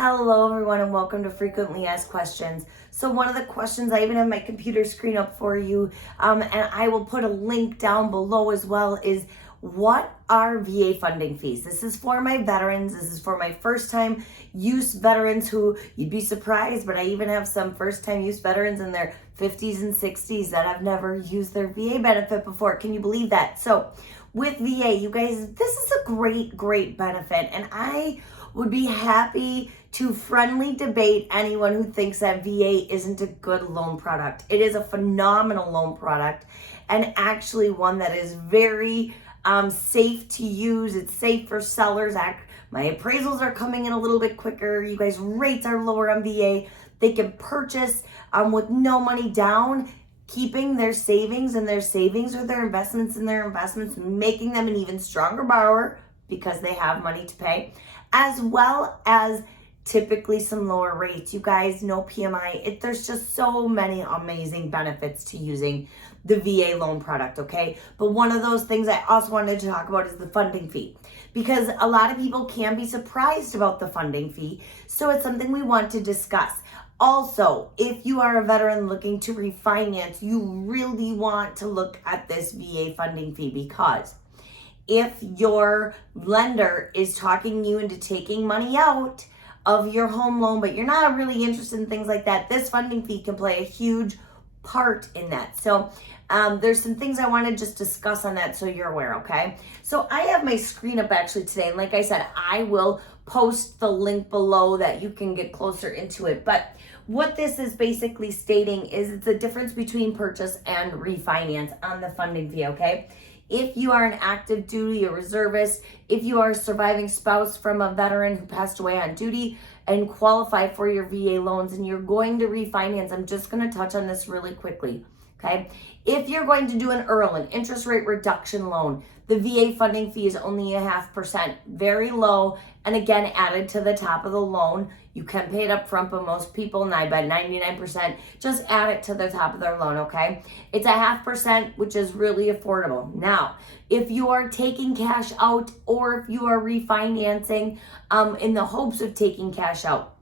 Hello everyone and welcome to Frequently Asked Questions. So one of the questions, I even have my computer screen up for you, and I will put a link down below as well, is what are VA funding fees? This is for my veterans. This is for my first time use veterans who, you'd be surprised, but I even have some first time use veterans in their 50s and 60s that have never used their VA benefit before. Can you believe that? So with VA, you guys, this is a great benefit, and I would be happy to friendly debate anyone who thinks that VA isn't a good loan product. It is a phenomenal loan product, and actually one that is very safe to use. It's safe for sellers. My appraisals are coming in a little bit quicker. You guys, rates are lower on VA. They can purchase with no money down, keeping their savings in their savings or their investments in their investments, making them an even stronger borrower because they have money to pay, as well as typically some lower rates. You guys know PMI. There's just so many amazing benefits to using the VA loan product, okay? But one of those things I also wanted to talk about is the funding fee, because a lot of people can be surprised about the funding fee. So it's something we want to discuss. Also, if you are a veteran looking to refinance, you really want to look at this VA funding fee, because if your lender is talking you into taking money out of your home loan, but you're not really interested in things like that, this funding fee can play a huge part in that. So there's some things I want to just discuss on that so you're aware, okay? So I have my screen up actually today, and like I said, I will post the link below that you can get closer into it. But what this is basically stating is it's a difference between purchase and refinance on the funding fee, okay? If you are an active duty or reservist, if you are a surviving spouse from a veteran who passed away on duty and qualify for your VA loans and you're going to refinance, I'm just going to touch on this really quickly, okay? If you're going to do an IRL, an interest rate reduction loan, the VA funding fee is only 0.5%, very low, and again, added to the top of the loan. You can pay it up front, but most people, and I bet 99%, just add it to the top of their loan, okay? It's 0.5%, which is really affordable. Now, if you are taking cash out or if you are refinancing in the hopes of taking cash out,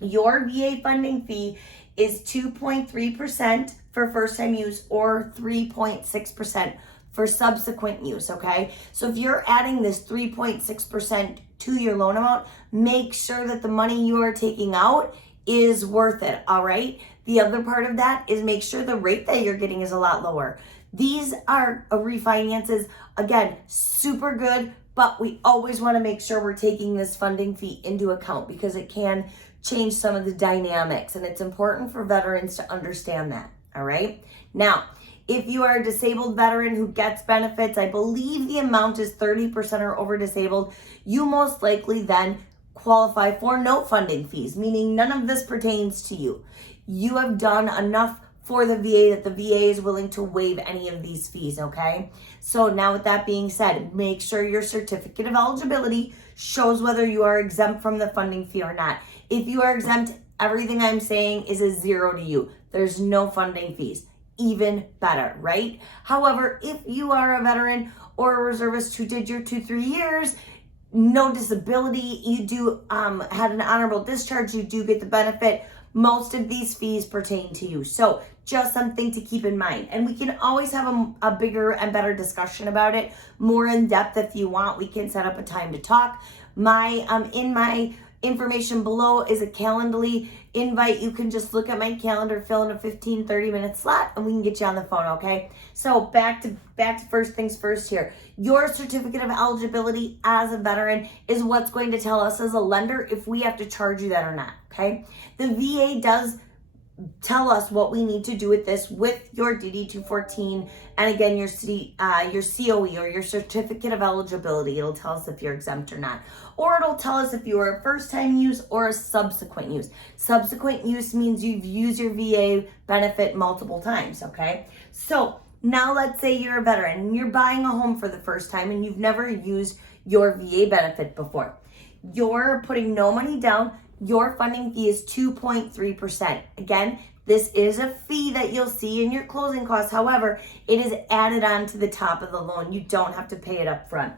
your VA funding fee is 2.3% for first time use or 3.6% for subsequent use, okay? So if you're adding this 3.6% to your loan amount, make sure that the money you are taking out is worth it, all right? The other part of that is make sure the rate that you're getting is a lot lower. These are refinances, again, super good, but we always want to make sure we're taking this funding fee into account because it can change some of the dynamics, and it's important for veterans to understand that, all right? Now, if you are a disabled veteran who gets benefits, I believe the amount is 30% or over disabled, you most likely then qualify for no funding fees, meaning none of this pertains to you. You have done enough for the VA that the VA is willing to waive any of these fees, okay? So now with that being said, make sure your certificate of eligibility shows whether you are exempt from the funding fee or not. If you are exempt, everything I'm saying is a zero to you. There's no funding fees. Even better, right? However, if you are a veteran or a reservist who did your 2-3 years, no disability, you do had an honorable discharge, you do get the benefit. Most of these fees pertain to you. So just something to keep in mind. And we can always have a bigger and better discussion about it, more in depth if you want. We can set up a time to talk. In my information below is a Calendly invite. You can just look at my calendar, fill in a 15-30 minute slot, and we can get you on the phone, okay? So back to first things first here. Your certificate of eligibility as a veteran is what's going to tell us as a lender if we have to charge you that or not, okay? The VA does tell us what we need to do with this, with your DD-214, and again, your COE or your certificate of eligibility. It'll tell us if you're exempt or not. Or it'll tell us if you are a first-time use or a subsequent use. Subsequent use means you've used your VA benefit multiple times, okay? So now let's say you're a veteran and you're buying a home for the first time and you've never used your VA benefit before. You're putting no money down. Your funding fee is 2.3%. Again, this is a fee that you'll see in your closing costs. However, it is added on to the top of the loan. You don't have to pay it up front.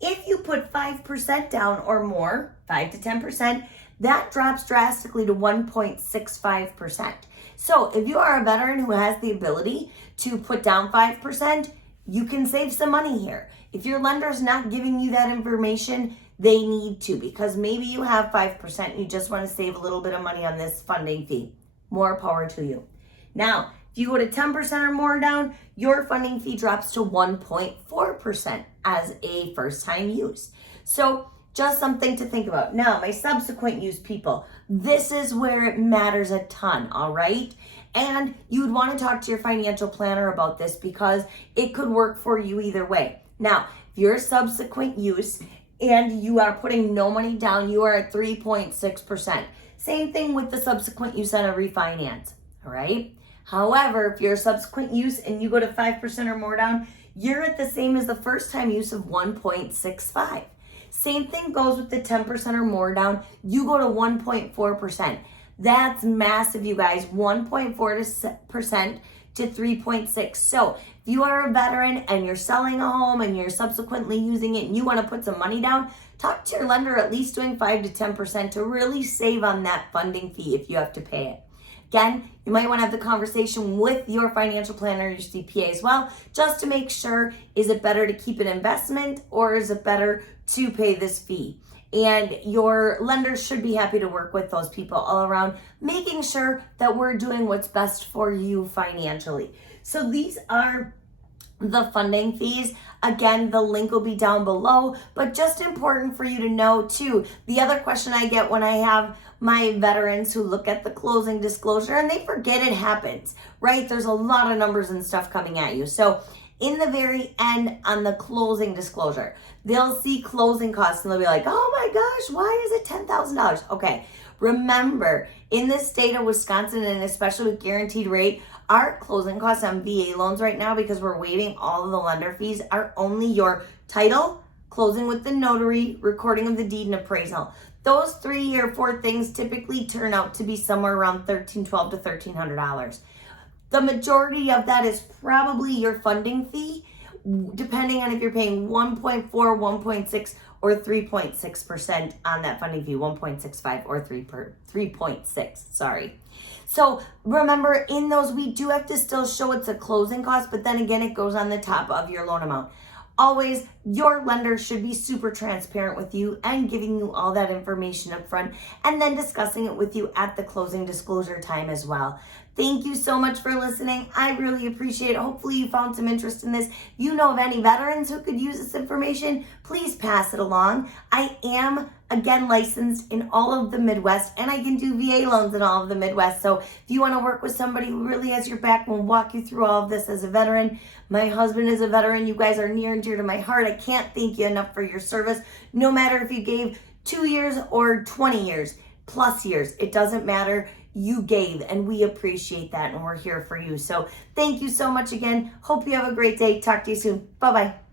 If you put 5% down or more, 5 to 10%, that drops drastically to 1.65%. So if you are a veteran who has the ability to put down 5%, you can save some money here. If your lender's not giving you that information, they need to, because maybe you have 5% and you just want to save a little bit of money on this funding fee. More power to you. Now, if you go to 10% or more down, your funding fee drops to 1.4% as a first time use. So just something to think about. Now, my subsequent use people, this is where it matters a ton, all right? And you would want to talk to your financial planner about this because it could work for you either way. Now, if you're a subsequent use and you are putting no money down, you are at 3.6%. Same thing with the subsequent use on a refinance, all right? However, if you're a subsequent use and you go to 5% or more down, you're at the same as the first time use of 1.65. Same thing goes with the 10% or more down. You go to 1.4%. That's massive, you guys. 1.4% to 3.6. So if you are a veteran and you're selling a home and you're subsequently using it and you want to put some money down, talk to your lender at least doing 5 to 10% to really save on that funding fee if you have to pay it. Again, you might want to have the conversation with your financial planner, your CPA as well, just to make sure, is it better to keep an investment or is it better to pay this fee? And your lenders should be happy to work with those people all around, making sure that we're doing what's best for you financially. So these are the funding fees. Again, the link will be down below, but just important for you to know too. The other question I get when I have my veterans who look at the closing disclosure and they forget it happens, right? There's a lot of numbers and stuff coming at you. So in the very end on the closing disclosure, they'll see closing costs and they'll be like, oh my gosh, why is it $10,000? Okay, remember, in the state of Wisconsin, and especially with guaranteed rate, our closing costs on VA loans right now, because we're waiving all of the lender fees, are only your title, closing with the notary, recording of the deed, and appraisal. Those 3 or 4 things typically turn out to be somewhere around $1,312 to $1,300. The majority of that is probably your funding fee, depending on if you're paying 1.4, 1.6, or 3.6% on that funding fee, 1.65 or 3.6, sorry. So remember, in those, we do have to still show it's a closing cost, but then again, it goes on the top of your loan amount. Always, your lender should be super transparent with you and giving you all that information up front and then discussing it with you at the closing disclosure time as well. Thank you so much for listening. I really appreciate it. Hopefully you found some interest in this. If you know of any veterans who could use this information, please pass it along. I am, again, licensed in all of the Midwest, and I can do VA loans in all of the Midwest. So if you want to work with somebody who really has your back, we'll walk you through all of this as a veteran. My husband is a veteran. You guys are near and dear to my heart. I can't thank you enough for your service. No matter if you gave 2 years or 20 years, plus years, it doesn't matter. You gave, and we appreciate that, and we're here for you. So thank you so much again. Hope you have a great day. Talk to you soon. Bye-bye.